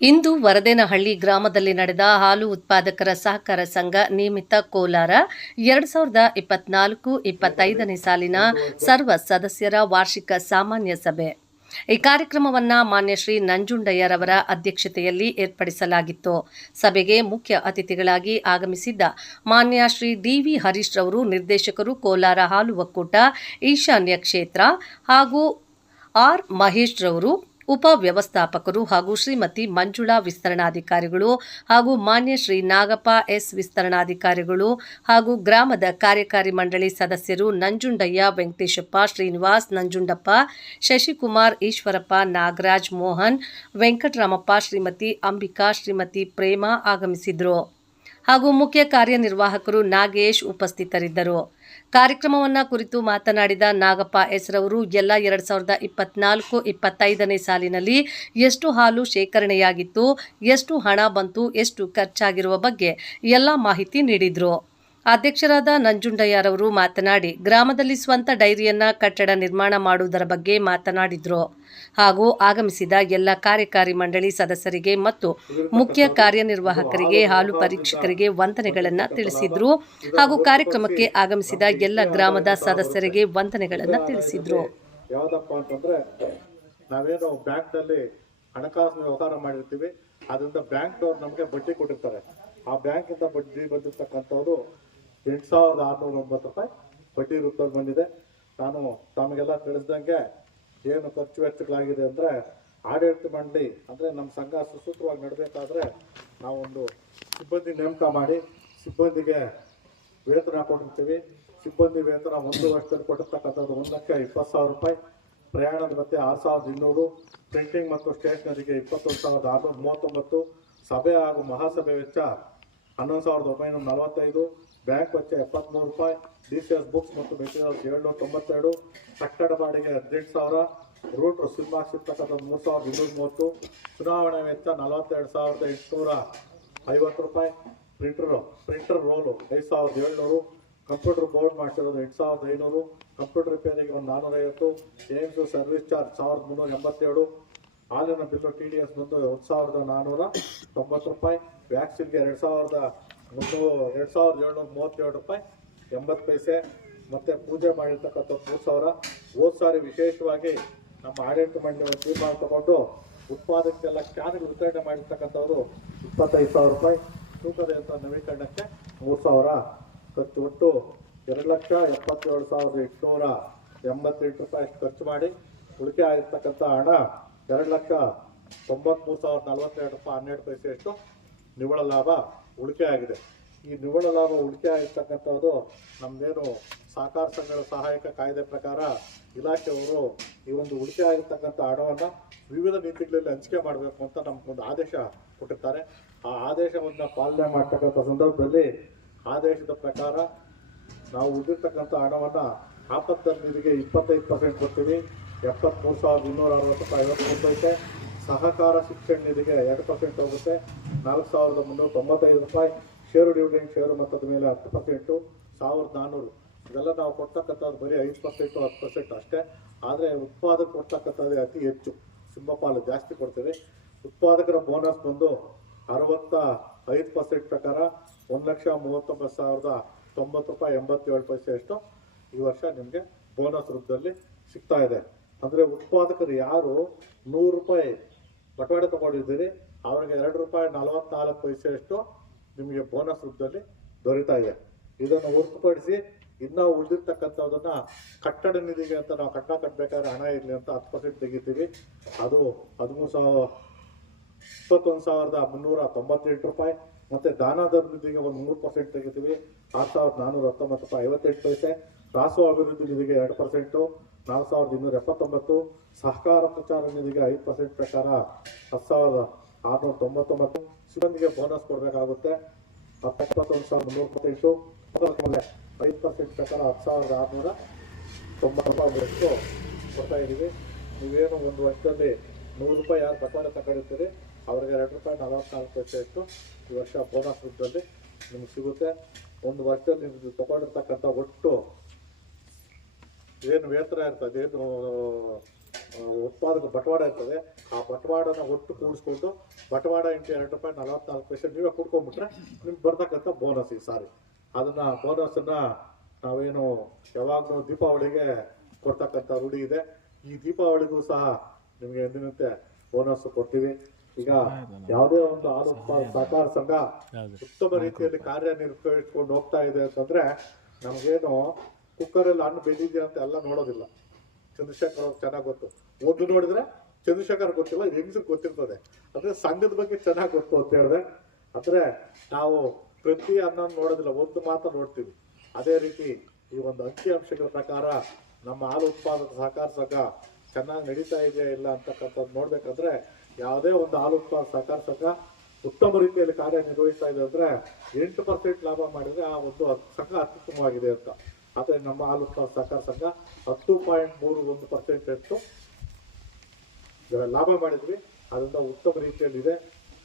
ಇಂದು ವರದೇನಹಳ್ಳಿ ಗ್ರಾಮದಲ್ಲಿ ನಡೆದ ಹಾಲು ಉತ್ಪಾದಕರ ಸಹಕಾರ ಸಂಘ ನಿಯಮಿತ ಕೋಲಾರ ಎರಡು ಸಾವಿರದ ಇಪ್ಪತ್ನಾಲ್ಕು ಇಪ್ಪತ್ತೈದನೇ ಸಾಲಿನ ಸರ್ವ ಸದಸ್ಯರ ವಾರ್ಷಿಕ ಸಾಮಾನ್ಯ ಸಭೆ. ಈ ಕಾರ್ಯಕ್ರಮವನ್ನ ಮಾನ್ಯ ಶ್ರೀ ನಂಜುಂಡಯ್ಯರವರ ಅಧ್ಯಕ್ಷತೆಯಲ್ಲಿ ಏರ್ಪಡಿಸಲಾಗಿತ್ತು. ಸಭೆಗೆ ಮುಖ್ಯ ಅತಿಥಿಗಳಾಗಿ ಆಗಮಿಸಿದ್ದ ಮಾನ್ಯ ಶ್ರೀ ಡಿವಿ ಹರೀಶ್ ರವರು ನಿರ್ದೇಶಕರು ಕೋಲಾರ ಹಾಲು ಒಕ್ಕೂಟ, ಈಶಾನ್ಯ ಕ್ಷೇತ್ರ ಹಾಗೂ ಆರ್ ಮಹೇಶ್ ರವರು ಉಪ ವ್ಯವಸ್ಥಾಪಕರು ಹಾಗೂ ಶ್ರೀಮತಿ ಮಂಜುಳಾ ವಿಸ್ತರಣಾಧಿಕಾರಿಗಳು ಹಾಗೂ ಮಾನ್ಯ ಶ್ರೀ ನಾಗಪ್ಪ ಎಸ್ ವಿಸ್ತರಣಾಧಿಕಾರಿಗಳು ಹಾಗೂ ಗ್ರಾಮದ ಕಾರ್ಯಕಾರಿ ಮಂಡಳಿ ಸದಸ್ಯರು ನಂಜುಂಡಯ್ಯ, ವೆಂಕಟೇಶಪ್ಪ, ಶ್ರೀನಿವಾಸ್, ನಂಜುಂಡಪ್ಪ, ಶಶಿಕುಮಾರ್, ಈಶ್ವರಪ್ಪ, ನಾಗರಾಜ್ ಮೋಹನ್, ವೆಂಕಟರಾಮಪ್ಪ, ಶ್ರೀಮತಿ ಅಂಬಿಕಾ, ಶ್ರೀಮತಿ ಪ್ರೇಮ ಆಗಮಿಸಿದ್ರು. ಹಾಗೂ ಮುಖ್ಯ ಕಾರ್ಯನಿರ್ವಾಹಕರು ನಾಗೇಶ್ ಉಪಸ್ಥಿತರಿದ್ದರು. ಕಾರ್ಯಕ್ರಮವನ್ನು ಕುರಿತು ಮಾತನಾಡಿದ ನಾಗಪ್ಪ ಎಸ್ರವರು ಎಲ್ಲ ಎರಡು ಸಾವಿರದ ಇಪ್ಪತ್ನಾಲ್ಕು ಇಪ್ಪತ್ತೈದನೇ ಸಾಲಿನಲ್ಲಿ ಎಷ್ಟು ಹಾಲು ಶೇಖರಣೆಯಾಗಿತ್ತು, ಎಷ್ಟು ಹಣ ಬಂತು, ಎಷ್ಟು ಖರ್ಚಾಗಿರುವ ಬಗ್ಗೆ ಎಲ್ಲ ಮಾಹಿತಿ ನೀಡಿದ್ರು. ಅಧ್ಯಕ್ಷರಾದ ನಂಜುಂಡಯ್ಯರವರು ಮಾತನಾಡಿ, ಗ್ರಾಮದಲ್ಲಿ ಸ್ವಂತ ಡೈರಿಯನ್ನ ಕಟ್ಟಡ ನಿರ್ಮಾಣ ಮಾಡುವುದರ ಬಗ್ಗೆ ಮಾತನಾಡಿದ್ರು. ಹಾಗೂ ಆಗಮಿಸಿದ ಎಲ್ಲ ಕಾರ್ಯಕಾರಿ ಮಂಡಳಿ ಸದಸ್ಯರಿಗೆ ಮತ್ತು ಮುಖ್ಯ ಕಾರ್ಯನಿರ್ವಾಹಕರಿಗೆ, ಹಾಲು ಪರೀಕ್ಷಕರಿಗೆ ವಂದನೆಗಳನ್ನು ತಿಳಿಸಿದ್ರು. ಹಾಗೂ ಕಾರ್ಯಕ್ರಮಕ್ಕೆ ಆಗಮಿಸಿದ ಎಲ್ಲ ಗ್ರಾಮದ ಸದಸ್ಯರಿಗೆ ವಂದನೆಗಳನ್ನು ತಿಳಿಸಿದ್ರು. ಯಾವುದಪ್ಪ ಅಂತಂದ್ರೆ, ನಾವೇನು ಬ್ಯಾಂಕ್ನಲ್ಲಿ ಹಣಕಾಸು ವ್ಯವಹಾರ ಮಾಡಿರ್ತೀವಿ, ಅದರಿಂದ ಬ್ಯಾಂಕ್ನವ್ರು ನಮಗೆ ಬಡ್ಡಿ ಕೊಟ್ಟಿರ್ತಾರೆ. ಆ ಬ್ಯಾಂಕಿಂದ ಬಡ್ಡಿ ಬಂದಿರ್ತಕ್ಕಂಥದ್ದು ಎಂಟು ಸಾವಿರದ ಆರುನೂರ ಒಂಬತ್ತು ರೂಪಾಯಿ ಬಡ್ಡಿ ರೂಪದಲ್ಲಿ ಬಂದಿದೆ. ನಾನು ತಮಗೆಲ್ಲ ತಿಳಿಸ್ದಂಗೆ ಏನು ಖರ್ಚು ವೆಚ್ಚಗಳಾಗಿದೆ ಅಂದರೆ ಆಡಳಿತ ಮಂಡಳಿ, ಅಂದರೆ ನಮ್ಮ ಸಂಘ ಸುಸೂತ್ರವಾಗಿ ನಡಬೇಕಾದ್ರೆ ನಾವೊಂದು ಸಿಬ್ಬಂದಿ ನೇಮಕ ಮಾಡಿ ಸಿಬ್ಬಂದಿಗೆ ವೇತನ ಕೊಟ್ಟಿರ್ತೀವಿ. ಸಿಬ್ಬಂದಿ ವೇತನ ಒಂದು ವರ್ಷದಲ್ಲಿ ಕೊಟ್ಟಿರ್ತಕ್ಕಂಥದ್ದು ಒಂದಕ್ಕೆ ಇಪ್ಪತ್ತು ಸಾವಿರ ರೂಪಾಯಿ, ಪ್ರಯಾಣದ ಮತ್ತೆ ಆರು ಸಾವಿರದ ಇನ್ನೂರು, ಪ್ರಿಂಟಿಂಗ್ ಮತ್ತು ಸ್ಟೇಷನರಿಗೆ ಇಪ್ಪತ್ತೊಂದು ಸಾವಿರದ ಆರುನೂರ ಮೂವತ್ತೊಂಬತ್ತು, ಸಭೆ ಹಾಗೂ ಮಹಾಸಭೆ ವೆಚ್ಚ ಹನ್ನೊಂದು ಸಾವಿರದ ಒಂಬೈನೂರ ನಲವತ್ತೈದು ಬ್ಯಾಂಕ್ ವೆಚ್ಚ ಎಪ್ಪತ್ಮೂರು ರೂಪಾಯಿ ಡಿ ಸಿ ಎಸ್ ಬುಕ್ಸ್ ಮತ್ತು ಮೆಟೀರಿಯಲ್ಸ್ ಏಳ್ನೂರ ತೊಂಬತ್ತೆರಡು ಕಟ್ಟಡ ಬಾಡಿಗೆ ಹದಿನೆಂಟು ಸಾವಿರ, ರೂಟ್ ಸಿಲ್ ಇರ್ತಕ್ಕಂಥ ಮೂರು ಸಾವಿರದ ಇನ್ನೂರ ಮೂವತ್ತು, ಚುನಾವಣೆ ವೆಚ್ಚ ನಲವತ್ತೆರಡು ಸಾವಿರದ ಎಂಟುನೂರ ಐವತ್ತು ರೂಪಾಯಿ ಪ್ರಿಂಟರ್ ಪ್ರಿಂಟರ್ ರೋಲು ಐದು ಸಾವಿರದ ಏಳ್ನೂರು ಕಂಪ್ಯೂಟರ್ ಬೋರ್ಡ್ ಮಾಡಿಸಿರೋದು ಎಂಟು ಸಾವಿರದ ಐನೂರು ಕಂಪ್ಯೂಟರ್ ರಿಪೇರಿಗೆ ಒಂದು ನಾನ್ನೂರೈವತ್ತು ಏಮ್ಸು ಸರ್ವಿಸ್ ಚಾರ್ಜ್ ಸಾವಿರದ ಮುನ್ನೂರ ಎಂಬತ್ತೇಳು, ಹಾಲಿನ ಬಿಲ್ಲು ಟಿ ಡಿ ಎಸ್ ಬಂದು ಒಂದು ಸಾವಿರದ ನಾನ್ನೂರ ತೊಂಬತ್ತು ರೂಪಾಯಿ ವ್ಯಾಕ್ಸಿನ್ಗೆ ಎರಡು ಸಾವಿರದ ಮುನ್ನೂರು ಎರಡು ಸಾವಿರದ ಏಳ್ನೂರ ಮೂವತ್ತೇಳು ರೂಪಾಯಿ, ಎಂಬತ್ತು ಪೈಸೆ, ಮತ್ತು ಪೂಜೆ ಮಾಡಿರ್ತಕ್ಕಂಥ ಮೂರು ಸಾವಿರ. ಹೋದ ಸಾರಿ ವಿಶೇಷವಾಗಿ ನಮ್ಮ ಆಡಳಿತ ಮಂಡಳಿ ಒಂದು ತೀರ್ಮಾನ ತಗೊಂಡು ಉತ್ಪಾದಕರೆಲ್ಲ ಕ್ಯಾನ್ಗಳು ವಿತರಣೆ ಮಾಡಿರ್ತಕ್ಕಂಥವ್ರು ಇಪ್ಪತ್ತೈದು ಸಾವಿರ ರೂಪಾಯಿ. ತೂಕದ ಯಂತ್ರ ನವೀಕರಣಕ್ಕೆ ಮೂರು ಸಾವಿರ. ಖರ್ಚು ಒಟ್ಟು ಎರಡು ಲಕ್ಷ ಎಪ್ಪತ್ತೇಳು ಸಾವಿರದ ಎಂಟುನೂರ ಎಂಬತ್ತೆಂಟು ರೂಪಾಯಿ ಅಷ್ಟು ಖರ್ಚು ಮಾಡಿ ಉಳಿಕೆ ಆಗಿರ್ತಕ್ಕಂಥ ಹಣ ಎರಡು ಲಕ್ಷ ತೊಂಬತ್ತ್ಮೂರು ಸಾವಿರದ ನಲವತ್ತೆರಡು ರೂಪಾಯಿ, ಹನ್ನೆರಡು ಪೈಸೆಯಷ್ಟು ನಿವ್ವಳ ಲಾಭ ಉಳಿಕೆ ಆಗಿದೆ. ಈ ನಿವ್ವಳ ಲಾಭ ಉಳಿಕೆ ಆಗಿರ್ತಕ್ಕಂಥದ್ದು ನಮ್ಮದೇನು ಸಹಕಾರ ಸಂಘಗಳ ಸಹಾಯಕ ಕಾಯ್ದೆ ಪ್ರಕಾರ ಇಲಾಖೆಯವರು ಈ ಒಂದು ಉಳಿಕೆ ಆಗಿರ್ತಕ್ಕಂಥ ಹಣವನ್ನು ವಿವಿಧ ನೀತಿಗಳಲ್ಲಿ ಹಂಚಿಕೆ ಮಾಡಬೇಕು ಅಂತ ನಮಗೊಂದು ಆದೇಶ ಕೊಟ್ಟಿರ್ತಾರೆ. ಆ ಆದೇಶವನ್ನು ಪಾಲನೆ ಮಾಡ್ತಕ್ಕಂಥ ಸಂದರ್ಭದಲ್ಲಿ ಆದೇಶದ ಪ್ರಕಾರ ನಾವು ಉಳಿದಿರ್ತಕ್ಕಂಥ ಹಣವನ್ನು ಆಪತ್ತು ನಿಧಿಗೆ ಇಪ್ಪತ್ತೈದು ಪರ್ಸೆಂಟ್ ಕೊಡ್ತೀವಿ. ಎಪ್ಪತ್ತ್ಮೂರು ಸಾವಿರದ ಇನ್ನೂರ ಅರವತ್ತು ರೂಪಾಯಿ ಐವತ್ತು ಪೈಸೆ ಸಹಕಾರ ಶಿಕ್ಷಣ ನಿಧಿಗೆ ಎರಡು ಪರ್ಸೆಂಟ್ ಹೋಗುತ್ತೆ. ನಾಲ್ಕು ಸಾವಿರದ ಮುನ್ನೂರ ತೊಂಬತ್ತೈದು ರೂಪಾಯಿ. ಷೇರು ಡಿವಿಡೆಂಟ್ ಷೇರು ಮತ್ತದ ಮೇಲೆ ಹತ್ತು ಪರ್ಸೆಂಟು ಸಾವಿರದ ನಾನ್ನೂರು ಇದೆಲ್ಲ ನಾವು ಕೊಡ್ತಕ್ಕಂಥದ್ದು ಬರೀ ಐದು ಪರ್ಸೆಂಟು ಹತ್ತು ಪರ್ಸೆಂಟ್ ಅಷ್ಟೇ. ಆದರೆ ಉತ್ಪಾದಕ ಕೊಡ್ತಕ್ಕಂಥದ್ದೇ ಅತಿ ಹೆಚ್ಚು. ಸಿಂಹಪಾಲು ಜಾಸ್ತಿ ಕೊಡ್ತೀವಿ. ಉತ್ಪಾದಕರ ಬೋನಸ್ ಬಂದು ಅರವತ್ತ ಐದು ಪರ್ಸೆಂಟ್ ಪ್ರಕಾರ ಒಂದು ಲಕ್ಷ ಮೂವತ್ತೊಂಬತ್ತು ಸಾವಿರದ ತೊಂಬತ್ತು ರೂಪಾಯಿ ಎಂಬತ್ತೇಳು ಪೈಸೆಯಷ್ಟು ಈ ವರ್ಷ ನಿಮಗೆ ಬೋನಸ್ ರೂಪದಲ್ಲಿ ಸಿಗ್ತಾ ಇದೆ. ಅಂದರೆ ಉತ್ಪಾದಕರು ಯಾರು ನೂರು ರೂಪಾಯಿ ಬಟವಾಡೆ ತಗೊಂಡಿದ್ದೀರಿ. ಅವರಿಗೆ ಎರಡು ರೂಪಾಯಿ ನಲವತ್ನಾಲ್ಕು ಪೈಸೆಯಷ್ಟು ನಿಮಗೆ ಬೋನಸ್ ರೂಪದಲ್ಲಿ ದೊರೀತಾ ಇದೆ. ಇದನ್ನು ಹೊರತುಪಡಿಸಿ ಇನ್ನೂ ಉಳಿದಿರ್ತಕ್ಕಂಥದನ್ನು ಕಟ್ಟಡ ನಿಧಿಗೆ ಅಂತ ನಾವು ಕಟ್ಟ ಕಟ್ಟಬೇಕಾದ್ರೆ ಹಣ ಇರಲಿ ಅಂತ ಹತ್ತು ಪರ್ಸೆಂಟ್ ತೆಗಿತೀವಿ. ಅದು ಹದಿಮೂರು ಸಾವಿರ ಇಪ್ಪತ್ತೊಂದು ಸಾವಿರದ ಮುನ್ನೂರ ತೊಂಬತ್ತೆಂಟು ರೂಪಾಯಿ. ಮತ್ತು ದಾನ ನಿಧಿಗೆ ಒಂದು ಮೂರು ಪರ್ಸೆಂಟ್ ತೆಗಿತೀವಿ. ಆರು ಸಾವಿರದ ನಾನ್ನೂರ ಹತ್ತೊಂಬತ್ತು ರೂಪಾಯಿ ಐವತ್ತೆಂಟು ಪೈಸೆ. ರಾಸು ಅಭಿವೃದ್ಧಿ ನಿಧಿಗೆ ಎರಡು ಪರ್ಸೆಂಟು ನಾಲ್ಕು ಸಾವಿರದ ಇನ್ನೂರ ಎಪ್ಪತ್ತೊಂಬತ್ತು. ಸಹಕಾರ ಪ್ರಚಾರ ನಿಧಿಗೆ ಐದು ಪರ್ಸೆಂಟ್ ಪ್ರಕಾರ ಹತ್ತು ಸಾವಿರದ ಆರುನೂರ ತೊಂಬತ್ತೊಂಬತ್ತು ಸಿಬ್ಬಂದಿಗೆ ಬೋನಸ್ ಕೊಡಬೇಕಾಗುತ್ತೆ. ಹತ್ತೊಂಬತ್ತೊಂದು ಸಾವಿರದ ಮುನ್ನೂರ ಇಪ್ಪತ್ತೆಂಟು. ಐದು ಪರ್ಸೆಂಟ್ ಪ್ರಕಾರ ಹತ್ತು ಸಾವಿರದ ಆರುನೂರ ತೊಂಬತ್ತು ಕೊಡ್ತಾ ಇದ್ದೀವಿ. ನೀವೇನು ಒಂದು ವರ್ಷದಲ್ಲಿ ನೂರು ರೂಪಾಯಿ ಯಾರು ತಗೊಂಡು ತಗೊಂಡಿರ್ತೀರಿ ಅವ್ರಿಗೆ ಎರಡು ರೂಪಾಯಿ ನಲವತ್ನಾಲ್ಕು ಇಟ್ಟು ಈ ವರ್ಷ ಬೋನಸ್ ರೂಪದಲ್ಲಿ ನಿಮ್ಗೆ ಸಿಗುತ್ತೆ. ಒಂದು ವರ್ಷದಲ್ಲಿ ನೀವು ತಗೊಂಡಿರ್ತಕ್ಕಂಥ ಒಟ್ಟು ಏನು ವೇತನ ಇರ್ತದೆ? ಏನು ಉತ್ಪಾದಕ ಬಟವಾಡ ಇರ್ತದೆ ಆ ಬಟವಾಡನ ಒಟ್ಟು ಕೂಡಿಸ್ಕೊಂಡು ಬಟವಾಡ ಇಂಟು ಎರಡು ರೂಪಾಯಿ ನಲವತ್ನಾಲ್ಕು ಪೈಸೆ ನೀವೇ ಕೂಡ್ಕೊಂಡ್ಬಿಟ್ರೆ ನಿಮ್ಗೆ ಬರ್ತಕ್ಕಂಥ ಬೋನಸ್ ಈ ಸಾರಿ. ಅದನ್ನ ಬೋನಸನ್ನ ನಾವೇನು ಯಾವಾಗಲೂ ದೀಪಾವಳಿಗೆ ಕೊಡ್ತಕ್ಕಂಥ ರೂಢಿ ಇದೆ. ಈ ದೀಪಾವಳಿಗೂ ಸಹ ನಿಮಗೆ ಎಂದಿನಂತೆ ಬೋನಸ್ ಕೊಡ್ತೀವಿ. ಈಗ ಯಾವುದೇ ಒಂದು ಹಾಲು ಉತ್ಪಾದಕ ಸಹಕಾರ ಸಂಘ ಉತ್ತಮ ರೀತಿಯಲ್ಲಿ ಕಾರ್ಯನಿರ್ವಹಿಸ್ಕೊಂಡು ಹೋಗ್ತಾ ಇದೆ ಅಂತಂದ್ರೆ ನಮ್ಗೇನು ಕುಕ್ಕರಲ್ಲಿ ಹಣ್ಣು ಬೆಂದಿದೆ ಅಂತ ಎಲ್ಲ ನೋಡೋದಿಲ್ಲ. ಚಂದ್ರಶೇಖರ್ ಅವ್ರು ಚೆನ್ನಾಗಿ ಗೊತ್ತು. ಒಂದು ನೋಡಿದ್ರೆ ಚಂದ್ರಶೇಖರ್ ಗೊತ್ತಿಲ್ಲ ಹೆಂಗಸರು ಗೊತ್ತಿರ್ತದೆ. ಅಂದ್ರೆ ಸಂಘದ ಬಗ್ಗೆ ಚೆನ್ನಾಗಿ ಗೊತ್ತು ಅಂತ ಹೇಳಿದ್ರೆ ಅಂದ್ರೆ ನಾವು ಪ್ರತಿ ಅನ್ನ ನೋಡೋದಿಲ್ಲ ಒಂದು ಮಾತ್ರ ನೋಡ್ತೀವಿ. ಅದೇ ರೀತಿ ಈ ಒಂದು ಅಂಕಿ ಅಂಶಗಳ ಪ್ರಕಾರ ನಮ್ಮ ಹಾಲು ಉತ್ಪಾದಕ ಸಹಕಾರ ಸಂಘ ಚೆನ್ನಾಗಿ ನಡೀತಾ ಇದೆಯಾ ಇಲ್ಲ ಅಂತಕ್ಕಂಥದ್ದು ನೋಡ್ಬೇಕಂದ್ರೆ ಯಾವುದೇ ಒಂದು ಹಾಲು ಉತ್ಪಾದಕ ಸಹಕಾರ ಸಂಘ ಉತ್ತಮ ರೀತಿಯಲ್ಲಿ ಕಾರ್ಯನಿರ್ವಹಿಸ್ತಾ ಇದೆ ಅಂದ್ರೆ ಎಂಟು ಪರ್ಸೆಂಟ್ ಲಾಭ ಮಾಡಿದ್ರೆ ಆ ಒಂದು ಸಂಘ ಅತ್ಯುತ್ತಮವಾಗಿದೆ ಅಂತ. ಆದ್ರೆ ನಮ್ಮ ಹಾಲು ಉತ್ಪಾದ ಸಹಕಾರ ಸಂಘ ಹತ್ತು ಪಾಯಿಂಟ್ ಮೂರು ಒಂದು ಪರ್ಸೆಂಟ್ ಅಷ್ಟು ಲಾಭ ಮಾಡಿದ್ವಿ. ಅದರಿಂದ ಉತ್ತಮ ರೀತಿಯಲ್ಲಿ ಇದೆ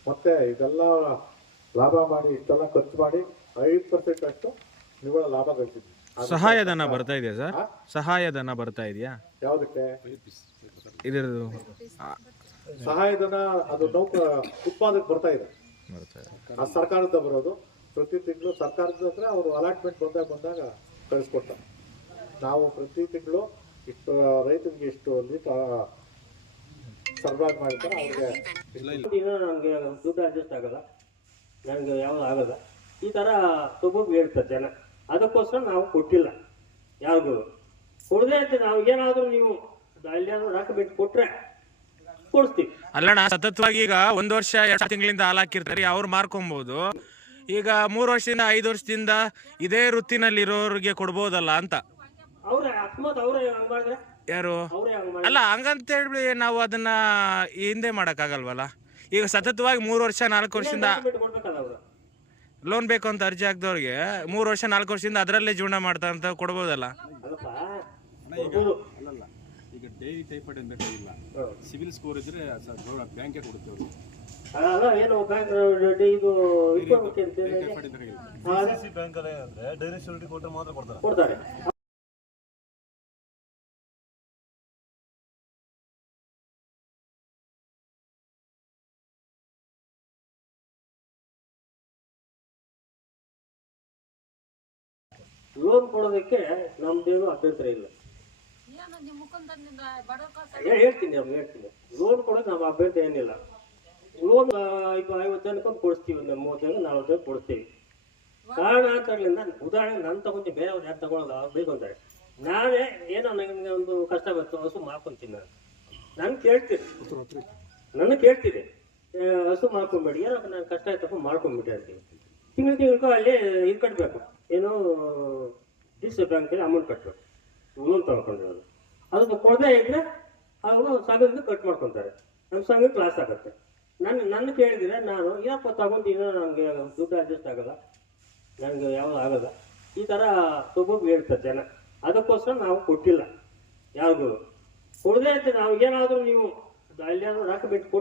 ಮತ್ತೆ ಇದೆಲ್ಲ ಲಾಭ ಮಾಡಿ ಇಷ್ಟೆಲ್ಲ ಖರ್ಚು ಮಾಡಿ ಐದು ಪರ್ಸೆಂಟ್ ಅಷ್ಟು ನಿವ್ವಳ ಲಾಭ ಗಳಿಸಿದ್ವಿ. ಸಹಾಯಧನ ಬರ್ತಾ ಇದೆಯಾ ಸರ್? ಆ? ಸಹಾಯಧನ ಬರ್ತಾ ಇದೆಯಾ? ಯಾವುದಕ್ಕೆ? ಇದರದು ಸಹಾಯಧನ ಅದು ನೌಕ ಉತ್ಪಾದಕ ಬರ್ತಾ ಇದೆ. ಬರ್ತಾ ಇದೆ. ಆ ಸರ್ಕಾರದ ಬರೋದು. ಪ್ರತಿ ತಿಂಗಳು ಸರ್ಕಾರದ ಹತ್ರ ಅವರು ಅಲಾಟ್ಮೆಂಟ್ ಬಂದಾಗ ಬಂದಾಗ ಕಳಿಸ್ಕೊಡ್ತಾರೆ ನಾವು ಪ್ರತಿ ತಿಂಗಳು ಇಷ್ಟು ರೈತರಿಗೆ ಇಷ್ಟು ಲೀಟರ್ ಸರಬರಾಜು ಮಾಡ್ತಾರೆ ಅವ್ರಿಗೆ ಇನ್ನೂ ನನಗೆ ದುಡ್ಡು ಅಡ್ಜಸ್ಟ್ ಆಗಲ್ಲ. ನನಗೆ ಯಾವುದು ಆಗಲ್ಲ. ಈ ಥರ ತಗೊಂಡು ಹೇಳ್ತಾರೆ ಜನ. ಅದಕ್ಕೋಸ್ಕರ ನಾವು ಕೊಟ್ಟಿಲ್ಲ. ಯಾರಿಗೂ. ಕೊಡದೆ ಅಂತ ನಾವು ಏನಾದರೂ ನೀವು ಅಲ್ಲಾದ್ರೂ ಡಾಕ್ಯುಮೆಂಟ್ ಕೊಟ್ಟರೆ ಕೊಡಿಸ್ತೀವಿ. ಅಲ್ಲಣ್ಣ ಸತತವಾಗಿ ಈಗ ಒಂದು ವರ್ಷ ಎರಡು ತಿಂಗಳಿಂದ ಹಾಲು ಹಾಕಿರ್ತಾರೆ. ಅವ್ರು ಮಾರ್ಕೊಬೋದು. ಈಗ ಮೂರು ವರ್ಷದಿಂದ ಐದು ವರ್ಷದಿಂದ ಇದೇ ವೃತ್ತಿನಲ್ಲಿರೋರಿಗೆ ಕೊಡ್ಬೋದಲ್ಲ ಅಂತ. ಯಾರು? ಅಲ್ಲ ಹಂಗಂತ ಹೇಳಿ ನಾವು ಅದನ್ನ ಹಿಂದೆ ಮಾಡಕ್ಕಾಗಲ್ವಲ್ಲ? ಈಗ ಸತತವಾಗಿ ಮೂರು ವರ್ಷ ನಾಲ್ಕು ವರ್ಷದಿಂದ ಲೋನ್ ಬೇಕು ಅಂತ ಅರ್ಜಿ ಹಾಕ್ದವ್ರಿಗೆ ಮೂರು ವರ್ಷ ನಾಲ್ಕು ವರ್ಷದಿಂದ ಅದರಲ್ಲೇ ಜೀವನ ಮಾಡ್ತಾ ಅಂತ ಕೊಡ್ಬೋದಲ್ಲ? ಈಗ ಡೈರಿ ಟೈಫಾಯ್ಡ್ ಅಂತ ಬೇಕಾಗಿಲ್ಲ ಸಿವಿಲ್ ಸ್ಕೋರ್ ಇದ್ರೆ ಬ್ಯಾಂಕೇ ಕೊಡುತ್ತೆ ಅವರು ಬ್ಯಾಂಕ್ ಅಲ್ಲಿ ಅಂದ್ರೆ ಡೈರಿ ಶೂರಿಟಿ ಕೊಟ್ಟರೆ ಮಾತ್ರ ಕೊಡ್ತಾರೆ. ಕೊಡ್ತಾರೆ. ಲೋನ್ ಕೊಡೋದಕ್ಕೆ ನಮ್ದೇನು ಅಭ್ಯಂತರ ಇಲ್ಲ. ಹೇಳ್ತೀನಿ ಅವ್ರು ಹೇಳ್ತೀನಿ. ಲೋನ್ ಕೊಡೋದು ನಮ್ಮ ಅಭ್ಯಂತರ ಏನಿಲ್ಲ. ಲೋನ್ ಈಗ ಐವತ್ತು ಜನಕ್ಕೊಂದು ಕೊಡಿಸ್ತೀವಿ, ಒಂದು ಮೂವತ್ತು ಜನ ನಲ್ವತ್ತು ಜನ ಕೊಡಿಸ್ತೀವಿ. ಕಾರಣಾಂತರಗಳಿಂದ ಉದಾಹರಣೆ ನಾನು ತಗೊಂಡು ಬೇರೆಯವ್ರು ಯಾರು ತಗೊಳ್ಳೋದು ಅವ್ರು ಬೇಕು ಅಂತಾರೆ ನಾನೇ ಏನೋ ನನಗೆ ಒಂದು ಕಷ್ಟ ಬಂತು, ಹಸು ಮಾಡ್ಕೊಂತೀನಿ ನಾನು. ನಾನು ಕೇಳ್ತೀನಿ. ನನ್ನ ಕೇಳ್ತೀನಿ. ಹಸು ಮಾಡ್ಕೊಂಬೇಡಿ ಏನೋ ನಾನು ಕಷ್ಟ ಆಯ್ತಪ್ಪ ಮಾಡ್ಕೊಂಡ್ಬಿಟ್ಟೆ ಅಂತೀನಿ ತಿಂಗಳು ತಿಂಗಳು ಅಲ್ಲಿ ಇದು ಕಟ್ಟಬೇಕು ಏನು ಡಿಸ್ ಬ್ಯಾಂಕಲ್ಲಿ ಅಮೌಂಟ್ ಕಟ್ಟಬೇಕು ಲೋನ್ ತಗೊಂಡಿರೋದು ಅದಕ್ಕೆ ಕೊಡದೇ ಇದ್ರೆ ಅವರು ಸಂಘದಿಂದ ಕಟ್ ಮಾಡ್ಕೊತಾರೆ. ನಮ್ಮ ಸಂಘಕ್ಕೆ ಲಾಸ್ ಆಗುತ್ತೆ. ನನ್ನ ನನ್ನ ಕೇಳಿದ್ರೆ ನಾನು ಏನಪ್ಪ ತಗೊಂತೀನ ನನಗೆ ದುಡ್ಡು ಅಡ್ಜಸ್ಟ್ ಆಗಲ್ಲ. ನನಗೆ ಯಾವುದು ಆಗಲ್ಲ. ಈ ಥರ ತಗೊಂಡು ಹೇಳ್ತಾರೆ ಜನ. ಅದಕ್ಕೋಸ್ಕರ ನಾವು ಕೊಟ್ಟಿಲ್ಲ. ಯಾರಿಗೂ ಕೊಡದೆ ಅಂತ ನಾವು ಏನಾದರೂ ನೀವು ಅಲ್ಲಾದ್ರೂ ಡಾಕ್ಯುಮೆಂಟ್ ಕೊಟ್ಟು